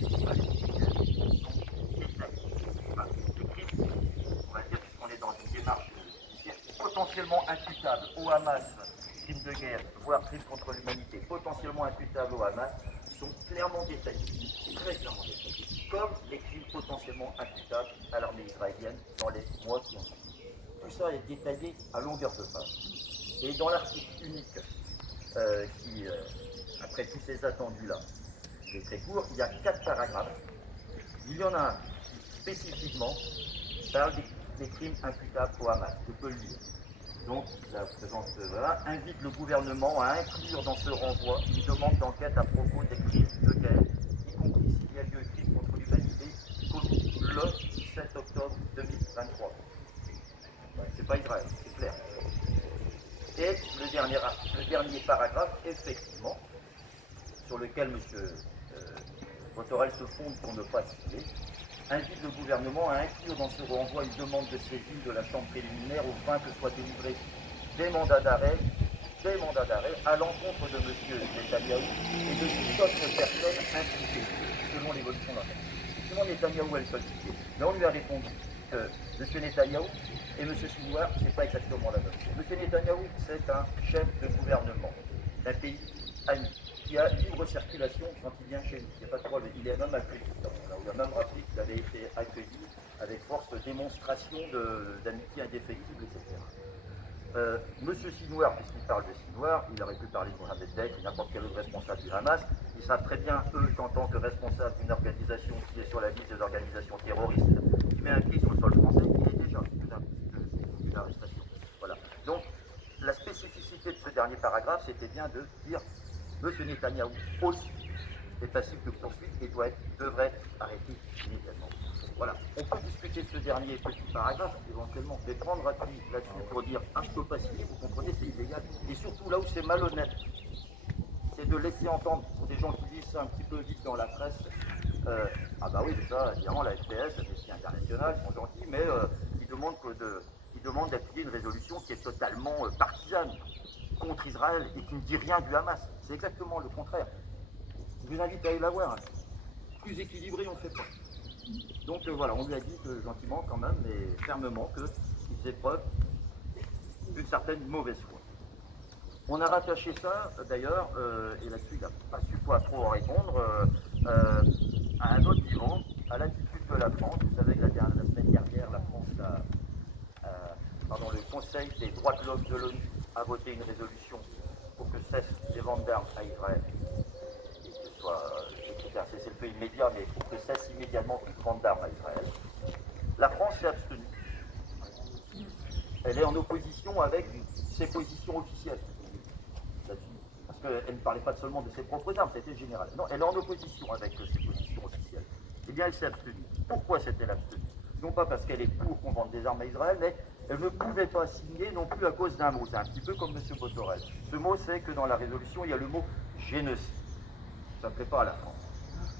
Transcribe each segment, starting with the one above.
On va dire qu'on est dans une démarche potentiellement imputable au Hamas, crimes de guerre, voire crimes contre l'humanité, potentiellement imputables au Hamas, sont clairement détaillés, très clairement détaillés, comme les crimes potentiellement imputables à l'armée israélienne dans les mois qui ont suivi. Tout ça est détaillé à longueur de page. Et dans l'article unique, après tous ces attendus-là, qui est très court, il y a 4 paragraphes. Il y en a un qui, spécifiquement, parle des crimes imputables au Hamas. Je peux le lire. Donc, la présente invite le gouvernement à inclure dans ce renvoi une demande d'enquête à propos des crimes de guerre, y compris s'il y a lieu de crimes contre l'humanité commis le 17 octobre 2023. C'est pas Israël, c'est clair. Et le dernier paragraphe, effectivement, sur lequel M. Botorel se fonde pour ne pas signer, invite le gouvernement à inclure dans ce renvoi une demande de saisine de la Chambre préliminaire au fin que soient délivrés des mandats d'arrêt à l'encontre de M. Netanyahou et de toute autre personne impliquée, selon l'évolution de l'affaire. Effectivement, Netanyahou est le seul impliqué. Mais on lui a répondu que M. Netanyahou et M. Sinwar, ce n'est pas exactement la même chose. M. Netanyahou, c'est un chef de gouvernement d'un pays ami, qui a libre circulation quand il vient chez nous. Il n'y a pas de problème. Il est même accréditant. On lui a même rappelé qu'il avait été accueilli avec force de démonstration d'amitié indéfectible, etc. Monsieur Sinwar, puisqu'il parle de Sinwar, il aurait pu parler de Mohamed Deif ou n'importe quel autre responsable du Hamas. Ils savent très bien, eux, qu'en tant que responsable d'une organisation qui est sur la liste des organisations terroristes, qui met un pied sur le sol français, il est déjà une arrestation. Voilà. Donc, la spécificité de ce dernier paragraphe, c'était bien de dire M. Netanyahou aussi est passible de poursuite et devrait être arrêté immédiatement. Voilà. On peut discuter de ce dernier petit paragraphe, éventuellement, mais prendre appui là-dessus pour dire « Ah, je ne peux pas signer », vous comprenez, c'est illégal. Et surtout, là où c'est malhonnête, c'est de laisser entendre, pour des gens qui lisent ça un petit peu vite dans la presse, ah bah oui, déjà, évidemment, la FPS, Amnesty International, sont gentils, mais ils demandent d'appuyer une résolution qui est totalement partisane, contre Israël, et qui ne dit rien du Hamas. C'est exactement le contraire. Je vous invite à aller la voir. Plus équilibré, on ne fait pas. Donc voilà, on lui a dit que gentiment quand même, mais fermement, qu'il faisait preuve d'une certaine mauvaise foi. On a rattaché ça, d'ailleurs, et là-dessus il n'a pas su quoi trop en répondre, à un autre niveau, à l'attitude de la France. Vous savez que la semaine dernière, la France le Conseil des droits de l'homme de l'ONU a voté une résolution pour que cessent les ventes d'armes à Israël. Et que ce soit un cessez-le-feu immédiat, mais pour que cesse immédiatement toute vente d'armes à Israël. La France s'est abstenue. Elle est en opposition avec ses positions officielles là-dessus. Parce qu'elle ne parlait pas seulement de ses propres armes, c'était général. Non, elle est en opposition avec ses positions officielles. Eh bien, elle s'est abstenue. Pourquoi s'est-elle abstenue? Non pas parce qu'elle est pour qu'on vende des armes à Israël, mais elle ne pouvait pas signer non plus à cause d'un mot. C'est un petit peu comme M. Botorel. Ce mot, c'est que dans la résolution, il y a le mot génocide. Ça ne plaît pas à la France.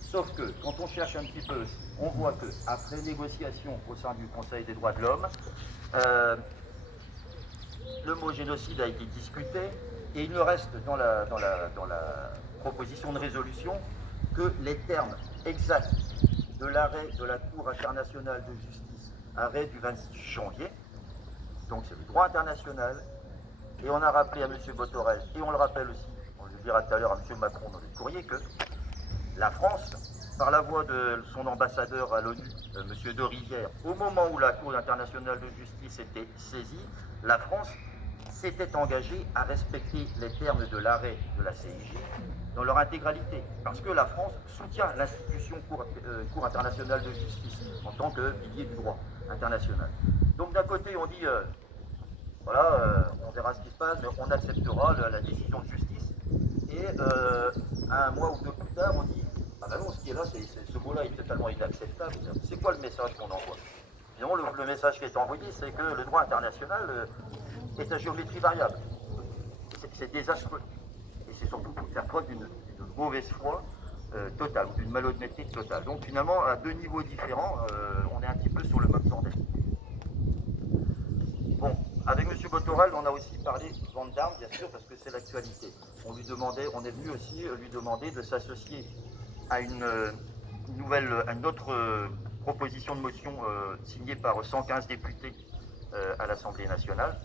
Sauf que, quand on cherche un petit peu, on voit que, après négociation au sein du Conseil des droits de l'homme, le mot génocide a été discuté, et il ne reste dans la proposition de résolution que les termes exacts de l'arrêt de la Cour internationale de justice, arrêt du 26 janvier, donc c'est le droit international, et on a rappelé à M. Botorel, et on le rappelle aussi, on le dira tout à l'heure à M. Macron dans le courrier, que la France, par la voix de son ambassadeur à l'ONU, M. De Rivière, au moment où la Cour internationale de justice était saisie, la France s'était engagée à respecter les termes de l'arrêt de la CIJ dans leur intégralité, parce que la France soutient l'institution Cour internationale de justice en tant que pilier du droit international. Donc d'un côté on dit, on verra ce qui se passe, mais on acceptera la décision de justice, et un mois ou deux plus tard on dit, ah ben non, ce qui est là, ce mot-là est totalement inacceptable. C'est quoi le message qu'on envoie? Disons, le message qui est envoyé, c'est que le droit international est à géométrie variable. C'est désastreux. Et c'est surtout pour faire preuve d'une mauvaise foi totale, ou d'une malhonnêteté totale. Donc finalement, à deux niveaux différents, on est un petit peu sur le même bordel. Bon, avec M. Botorel, on a aussi parlé de vente d'armes, bien sûr, parce que c'est l'actualité. On est venu aussi lui demander de s'associer à une une autre proposition de motion signée par 115 députés à l'Assemblée nationale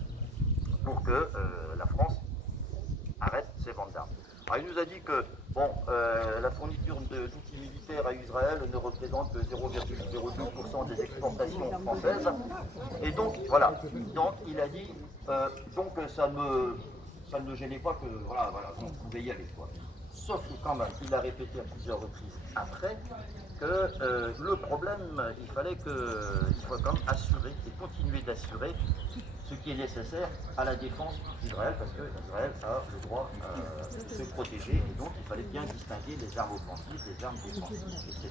pour que la France arrête ces ventes d'armes. Alors, il nous a dit que la fourniture d'outils militaires à Israël ne représente que 0,02% des exportations françaises. Et donc, voilà. Donc, il a dit ça ne me gênait pas que, on pouvait y aller, quoi. Sauf que quand même, il a répété à plusieurs reprises après que le problème, il faut quand même assurer et continuer d'assurer ce qui est nécessaire à la défense d'Israël, parce qu'Israël a le droit de se protéger, et donc il fallait bien distinguer les armes offensives des armes défensives, etc.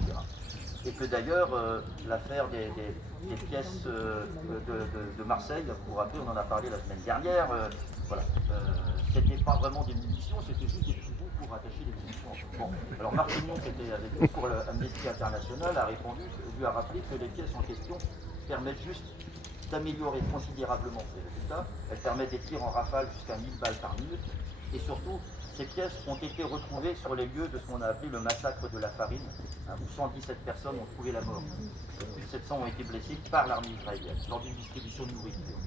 Et que d'ailleurs, l'affaire des pièces de Marseille, vous vous rappelez, on en a parlé la semaine dernière, c'était pas vraiment des munitions, c'était juste des petits bouts pour attacher les munitions. Bon, alors Marc Mignon, qui était avec nous pour l'Amnesty International, a répondu, lui a rappelé que les pièces en question permettent juste d'améliorer considérablement les résultats. Elles permettent des tirs en rafale jusqu'à 1000 balles par minute. Et surtout, ces pièces ont été retrouvées sur les lieux de ce qu'on a appelé le massacre de la Farine, où 117 personnes ont trouvé la mort. Et plus de 700 ont été blessés par l'armée israélienne lors d'une distribution de nourriture.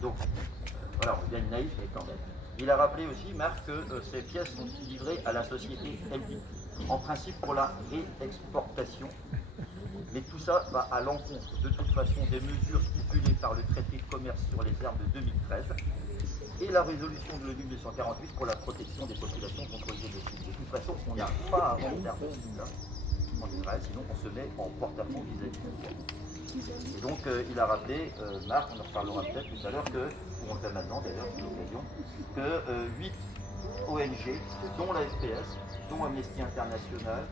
Donc, on est bien naïf, mais quand même. Il a rappelé aussi, Marc, que ces pièces sont livrées à la société LD, en principe pour la réexportation. Mais tout ça va à l'encontre, de toute façon, des mesures stipulées par le traité de commerce sur les armes de 2013 et la résolution de l'ONU 248 pour la protection des populations contre le génocide. De toute façon, on n'a pas à vendre d'armes en Israël, sinon on se met en porte-à-faux vis-à-vis de. Et donc, il a rappelé, Marc, on en reparlera peut-être tout à l'heure, ou on le fait maintenant d'ailleurs, c'est l'occasion, que 8 ONG, dont la FPS, dont Amnesty International,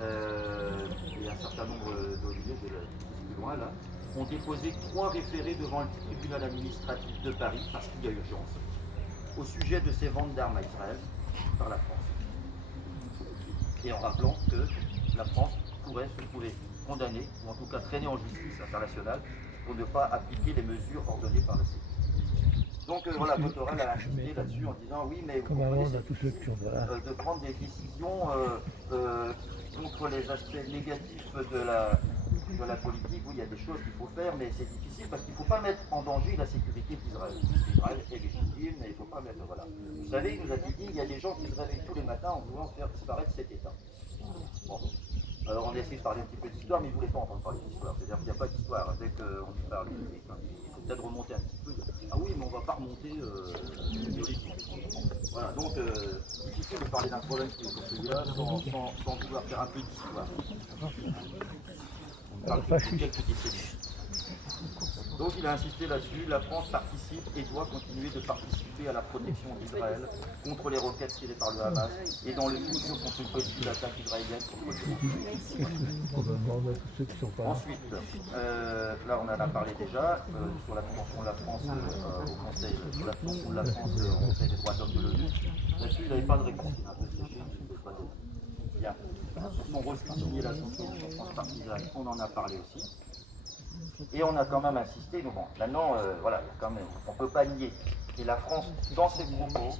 et un certain nombre d'ONG, plus loin là, ont déposé 3 référés devant le tribunal administratif de Paris, parce qu'il y a urgence, au sujet de ces ventes d'armes à Israël par la France. Et en rappelant que la France pourrait se trouver condamnée, ou en tout cas traînée en justice internationale, pour ne pas appliquer les mesures ordonnées par la CEDAW. Donc Botorel a insisté là-dessus en disant oui, mais vous comprenez, c'est difficile de prendre des décisions contre les aspects négatifs de la politique. Oui, il y a des choses qu'il faut faire, mais c'est difficile parce qu'il ne faut pas mettre en danger la sécurité d'Israël. Israël est légitime, mais il ne faut pas mettre. Voilà. Vous savez, il nous a dit il y a des gens qui se réveillent tous les matins en voulant faire disparaître cet État. Bon. Alors on a essayé de parler un petit peu d'histoire, mais il ne voulait pas entendre parler d'histoire. C'est-à-dire qu'il n'y a pas d'histoire. Dès qu'on lui parle, il faut peut-être remonter un petit peu. Ah oui, mais on ne va pas remonter voilà, donc difficile de parler d'un problème qui est comme celui-là sans vouloir faire un peu d'histoire. On parle de quelques décennies. Donc il a insisté là-dessus, la France participe et doit continuer de participer à la protection d'Israël contre les roquettes tirées par le Hamas et dans le futur contre une possible attaque israélienne contre le Ensuite, là on en a parlé déjà, sur la convention de la France au Conseil, sur la convention de la France au Conseil des droits de l'homme de l'ONU. Là-dessus, il n'avait pas de réponse, il a un peu séché, il ne pas de... Bien. Sur son refus de signer la sanction transpartisane, on en a parlé aussi. Et on a quand même insisté, mais bon, maintenant, quand même, on ne peut pas nier. Et la France, dans ses propos,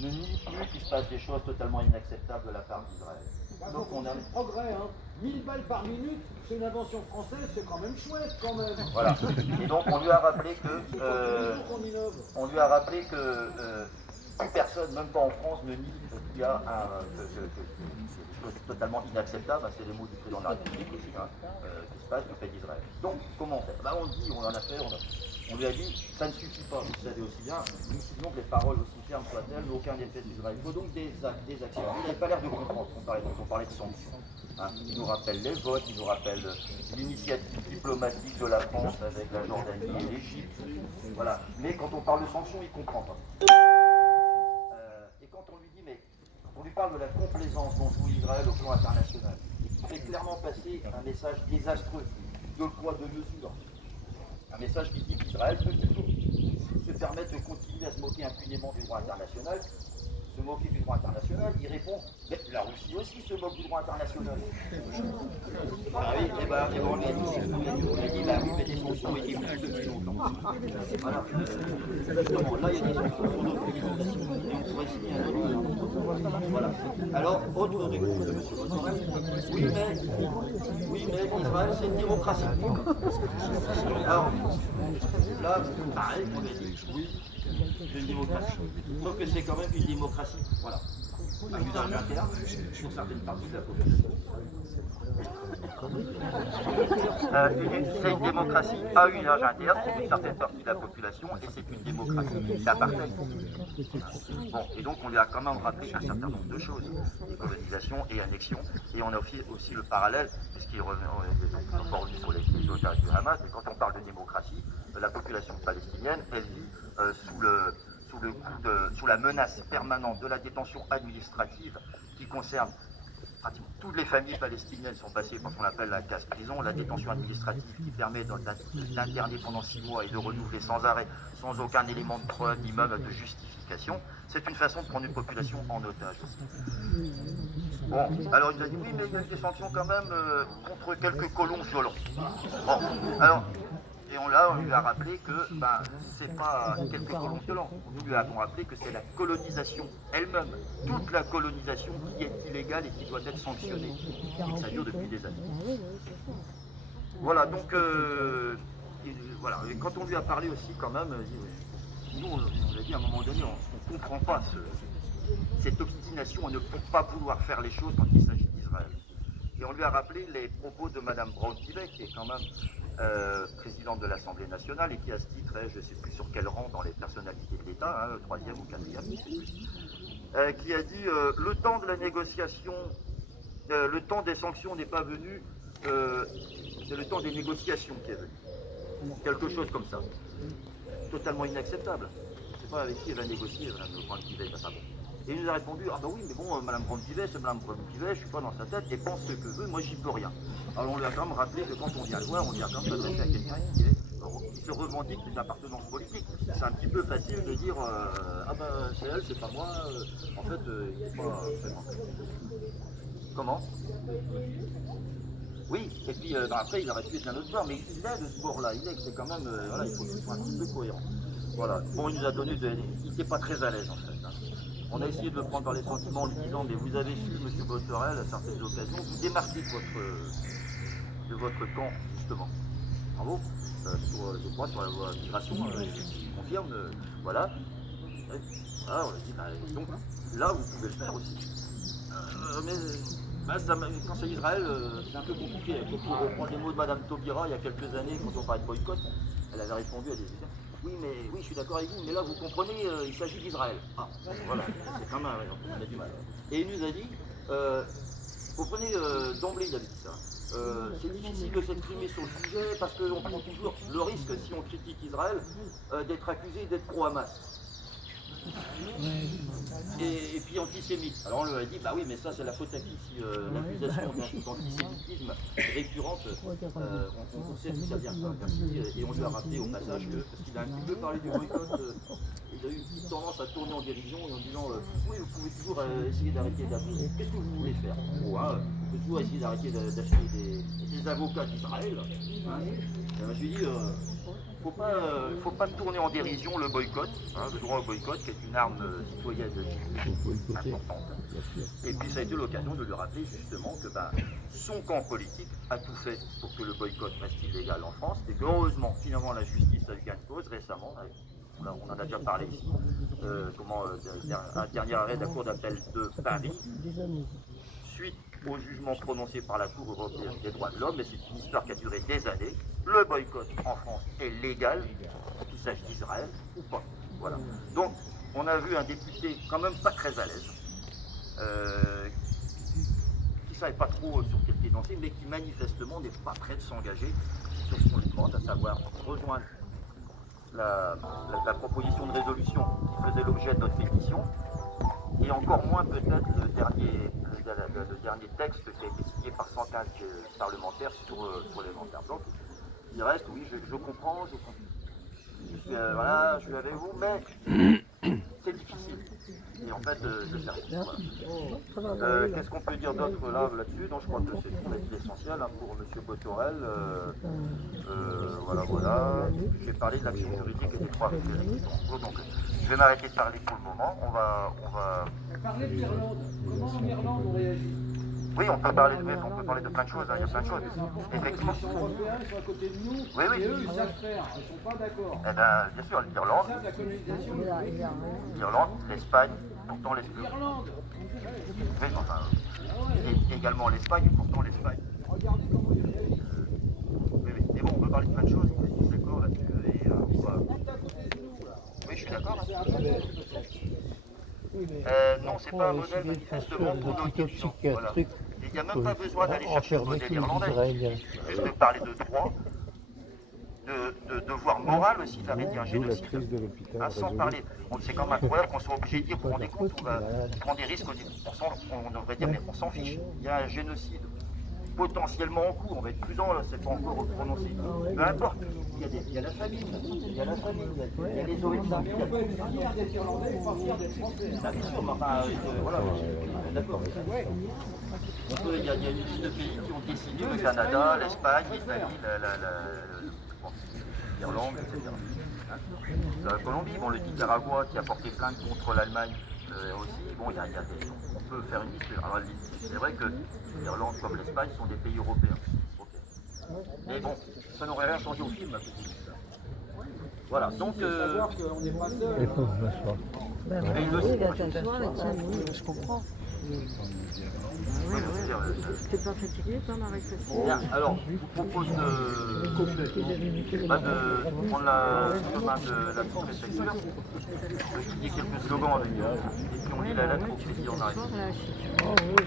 ne nie plus qu'il se passe des choses totalement inacceptables de la part d'Israël. Donc on a le progrès, 1000 balles par minute, c'est une invention française, c'est quand même chouette quand même. Voilà. Et donc on lui a rappelé que, plus personne, même pas en France, ne nie qu'il y a des choses totalement inacceptables, c'est les mots du président de la République aussi, qui se passe du fait d'Israël. Donc comment faire? On dit, on en a fait, on lui a dit, ça ne suffit pas, vous le savez aussi bien, nous soutenons que les paroles aussi fermes soient-elles, n'ont aucun effet d'Israël. Il faut donc des actions. Il n'avait pas l'air de comprendre on parlait de sanctions. Il nous rappelle les votes, il nous rappelle l'initiative diplomatique de la France avec la Jordanie et l'Égypte. Voilà. Mais quand on parle de sanctions, il ne comprend pas. Et quand on lui dit, mais on lui parle de la complaisance dont joue Israël au plan international, et qui fait clairement passer un message désastreux, de poids, de mesure. Un message qui dit qu'Israël peut toujours se permettre de continuer à se moquer impunément du droit international, se moquer du droit international, il répond, mais la Russie aussi se moque du droit international. Ah oui, et ben on lui a dit, bah oui, mais les sanctions ont été prises depuis longtemps. Voilà. Exactement, là il y a des sanctions sur d'autres pays. Et on pourrait signer un autre. Voilà. Alors, autre réponse de M. Botorel, oui, mais Israël c'est une démocratie. Alors, là, pareil, on a dit, oui, c'est une démocratie. Sauf que c'est quand même une démocratie, voilà, à usage interne pour certaines parties de la population. C'est une démocratie à usage interne pour une certaine partie de la population et c'est une démocratie d'apartheid. Bon, et donc on lui a quand même rappelé un certain nombre de choses, décolonisation et annexion, et on a aussi le parallèle, puisqu'il revient encore revenu sur les otages du Hamas, et quand on parle de démocratie, la population palestinienne, elle vit sous la menace permanente de la détention administrative qui concerne pratiquement toutes les familles palestiniennes sont passées par ce qu'on appelle la case prison, la détention administrative qui permet d'interner pendant 6 mois et de renouveler sans arrêt, sans aucun élément de preuve ni même de justification. C'est une façon de prendre une population en otage aussi. Bon, alors il a dit oui, mais il y a des sanctions quand même contre quelques colons violents. Bon, alors, et on lui a rappelé que c'est pas quelques colons violents. Nous lui avons rappelé que c'est la colonisation elle-même, toute la colonisation qui est illégale et qui doit être sanctionnée. Et que ça dure depuis des années. Voilà, donc voilà. Et quand on lui a parlé aussi quand même, nous on a dit à un moment donné, on ne comprend pas cette obstination à ne pas vouloir faire les choses quand il s'agit d'Israël. Et on lui a rappelé les propos de Mme Braun-Pivet, qui est quand même présidente de l'Assemblée nationale et qui à ce titre est, je ne sais plus sur quel rang dans les personnalités de l'État, hein, 3e ou 4e, qui a dit le temps de la négociation, le temps des sanctions n'est pas venu, c'est le temps des négociations qui est venu. Quelque chose comme ça. Totalement inacceptable. Je ne sais pas avec qui elle va négocier, Mme Braun-Pivet, ça bon. Et il nous a répondu, ah bah oui, mais bon, Mme Braun-Pivet, c'est Mme Braun-Pivet, je ne suis pas dans sa tête, et pense ce que veut, moi j'y peux rien. Alors on lui a quand même rappelé que quand on vient le voir, on vient quand même s'adresser à quelqu'un qui se revendique d'une appartenance politique. C'est un petit peu facile de dire, ah bah c'est elle, c'est pas moi, en fait, il n'est pas vraiment. Comment? Oui, et puis après il aurait pu être un autre sport, mais il est de ce sport-là, il est que c'est quand même, voilà, il faut qu'il soit un petit peu cohérent. Voilà, bon, il nous a donné, il n'était pas très à l'aise en fait. Hein. On a essayé de le prendre dans les sentiments en lui disant, mais vous avez su, M. Botorel, à certaines occasions, vous démarquez de votre camp, justement. Bravo, je crois, sur la voie migration, je confirme, voilà. Voilà, on a dit, donc là, vous pouvez le faire aussi. Mais quand c'est Israël, c'est un peu compliqué. Pour reprendre les mots de Mme Taubira, il y a quelques années, quand on parlait de boycott, elle avait répondu à des étudiants. Oui, je suis d'accord avec vous, mais là, vous comprenez, il s'agit d'Israël. Ah, voilà, c'est quand même, on a du mal. Et il nous a dit, vous comprenez, d'emblée, il avait dit ça. C'est difficile de s'exprimer sur le sujet parce qu'on prend toujours le risque, si on critique Israël, d'être accusé d'être pro-Hamas. Et puis antisémite. Alors on lui a dit, bah oui, mais ça c'est la faute à qui si l'accusation d'antisémitisme récurrente, on sait d'où ça vient. Et on lui a rappelé au passage que, parce qu'il a un petit peu parlé du boycott, il a eu une petite tendance à tourner en dérision et en disant, oui, vous pouvez toujours essayer d'arrêter d'acheter. Qu'est-ce que vous voulez faire? Bon, hein, vous pouvez toujours essayer d'arrêter d'acheter des avocats d'Israël. Hein. Je lui ai dit, faut pas tourner en dérision le boycott, hein, le droit au boycott qui est une arme citoyenne importante. Et puis ça a été l'occasion de lui rappeler justement que son camp politique a tout fait pour que le boycott reste illégal en France et que heureusement finalement la justice a eu gain de cause récemment. On en a déjà parlé ici, un dernier arrêt de la Cour d'appel de Paris, suite au jugement prononcé par la Cour européenne des droits de l'homme, mais c'est une histoire qui a duré des années. Le boycott en France est légal, qu'il s'agisse d'Israël ou pas. Voilà. Donc, on a vu un député quand même pas très à l'aise, qui ne savait pas trop sur quel pied danser, mais qui manifestement n'est pas prêt de s'engager sur ce qu'on lui demande, à savoir rejoindre la proposition de résolution qui faisait l'objet de notre pétition, et encore moins peut-être le dernier texte qui a été signé par 115 parlementaires sur les mandarts. Donc, il reste, oui, je comprends, voilà, je suis avec vous, mais c'est difficile. et en fait je cherche. Voilà. Qu'est-ce qu'on peut dire d'autre là-dessus? Donc je crois que c'est tout l'essentiel hein, pour M. Botorel. Voilà. J'ai parlé de l'action juridique et des trois risques. Donc je vais m'arrêter de parler pour le moment. On va... Parlez de l'Irlande. Comment en Irlande on réagit? Oui, on peut parler de plein de choses, hein, il y a plein de choses. Effectivement. Les gens européens ils sont à côté de nous, Oui, oui. et eux ils savent faire, ils sont pas d'accord. Eh bien, bien sûr, l'Irlande, Ça, la colonisation, l'Espagne, pourtant l'Espagne. l'Irlande. Oui, enfin, et également l'Espagne, pourtant l'Espagne. Regardez comment ils réagissent. Oui, oui. Mais bon, on peut parler de plein de choses, on est tous d'accord là-dessus. Et, on va... On est à côté de nous là. Oui, je suis d'accord. Hein. C'est un modèle peut-être. Non, c'est pas un modèle manifestement pour nos dirigeants. Voilà. Il n'y a même pas besoin d'aller chercher le modèle irlandais. Juste de parler de droit, de devoir moral aussi d'arrêter un génocide. Ah, sans parler. C'est quand même incroyable qu'on soit obligé de dire, vous vous rendez compte, on prend des risques, on devrait dire, mais on s'en fiche. Il y a un génocide potentiellement en cours, on va être prudent, c'est pas encore prononcé. Peu importe, il y a la famine, il y a les ONG. Mais on peut être fier d'être irlandais et pas fier d'être français. Ah, bien sûr, mais enfin, voilà, d'accord. Il y a une liste de pays qui ont décidé, le Canada, l'Espagne, l'Italie, l'Irlande, etc. Hein. La Colombie, bon, le Nicaragua qui a porté plainte contre l'Allemagne aussi, bon, il y a on peut faire une liste. Alors, c'est vrai que l'Irlande comme l'Espagne sont des pays européens. Okay. Mais bon, ça n'aurait rien changé au film. Voilà, donc... savoir qu'on n'est pas seul. Je comprends. T'es pas fatigué, toi, Marie-Christine? Bien, alors, je vous propose de prendre le chemin de la sous-préfecture. Je dis quelques slogans avec eux, et puis on lit la lettre au crédit en arrière. Oh, oui.